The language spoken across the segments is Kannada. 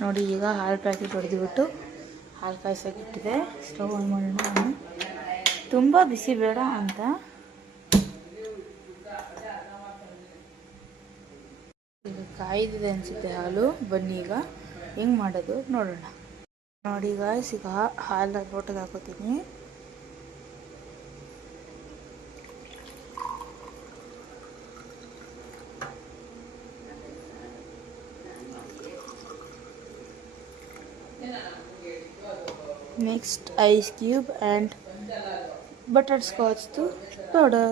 ನೋಡಿ ಈಗ ಹಾಲು ಪ್ಯಾಕೆಟ್ ಹೊಡೆದುಬಿಟ್ಟು ಹಾಲು ಕಾಯಿಸೋಕೆ ಇಟ್ಟಿದೆ. ಸ್ಟವ್ ಆನ್ ಮಾಡೋಣ. ನಾನು ತುಂಬ ಬಿಸಿ ಬೇಡ ಅಂತ ಈಗ ಕಾಯ್ದಿದೆ ಅನಿಸುತ್ತೆ ಹಾಲು. ಬನ್ನಿ ಈಗ ಹೆಂಗೆ ಮಾಡೋದು ನೋಡೋಣ. ನೋಡಿ ಗಾಯ್ಸ್, ಈಗ ಹಾಲು ಲೋಟಗೆ ಹಾಕೋತೀನಿ. Next ice cube and butterscotch powder.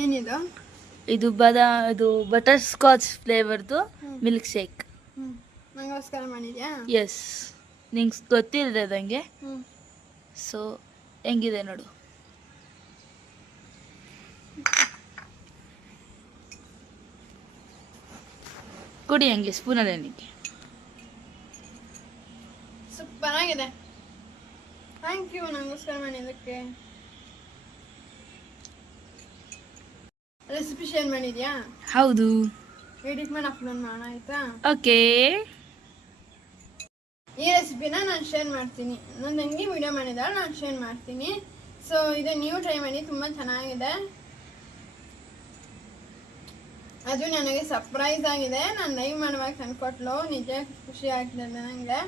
ಏನಿದು? ಇದು ಇದು ಬಟರ್ ಸ್ಕಾಚ್ ಫ್ಲೇವರ್ದು ಮಿಲ್ಕ್ ಶೇಕ್. ನಂಗೋಸ್ಕರ ಮಾಡಿದ್ಯಾ? ಎಸ್, ನಿಂಗೆ ಗೊತ್ತಿಲ್ಲದೆ ಅದಂಗೆ. ಸೊ ಹೆಂಗಿದೆ ನೋಡು. ಕುಡಿ ಹಂಗೆ ಸ್ಪೂನಲ್ಲಿ ನನಗೆ. ಸೂಪರ್ ಆಗಿದೆ. ಥ್ಯಾಂಕ್ ಯು ನಂಗೋಸ್ಕರ ಮಾಡಿದ್ದಕ್ಕೆ. ರೆಸಿಪಿ ಶೇರ್ ಮಾಡಿದ್ಯಾ? ಹೌದು. ಎಡಿಟ್ ಮಾಡಿ ಅಪ್ಲೋಡ್ ಮಾಡೋಣ ಆಯ್ತಾ? ಓಕೆ. ಈ ರೆಸಿಪಿನ ನಾನು ಶೇರ್ ಮಾಡ್ತೀನಿ. ನನ್ನ ತಂಗಿ ವಿಡಿಯೋ ಮಾಡಿದಾಳೆ, ನಾನು ಶೇರ್ ಮಾಡ್ತೀನಿ. ಸೊ ಇದು ನೀವು ಟ್ರೈ ಮಾಡಿ, ತುಂಬ ಚೆನ್ನಾಗಿದೆ. ಅದು ನನಗೆ ಸರ್ಪ್ರೈಸ್ ಆಗಿದೆ. ನಾನು ಲೈವ್ ಮಾಡುವಾಗ ತಂದ್ಕೊಟ್ಲು. ನಿಜ ಖುಷಿ ಆಗ್ತದೆ ನನಗೆ.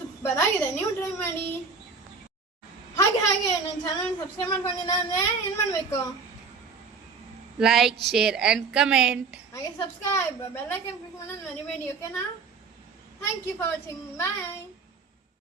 ಸೂಪರ್ ಆಗಿದೆ, ನೀವು ಟ್ರೈ ಮಾಡಿ. ಹಾಗೆ ನನ್ನ ಚಾನಲ್ ಸಬ್ಸ್ಕ್ರೈಬ್ ಮಾಡ್ಕೊಂಡಿಲ್ಲ ಅಂದ್ರೆ ಏನ್ ಮಾಡ್ಬೇಕು? Like, share and comment. ಹಾಗೆ ಸಬ್ಸ್ಕ್ರೈಬ್ ಬೆಲ್ ಐಕಾನ್ ಕ್ಲಿಕ್ ಮಾಡೋದು ಮರಿಬೇಡಿ. ಓಕೆನಾ? Thank you for watching. Bye.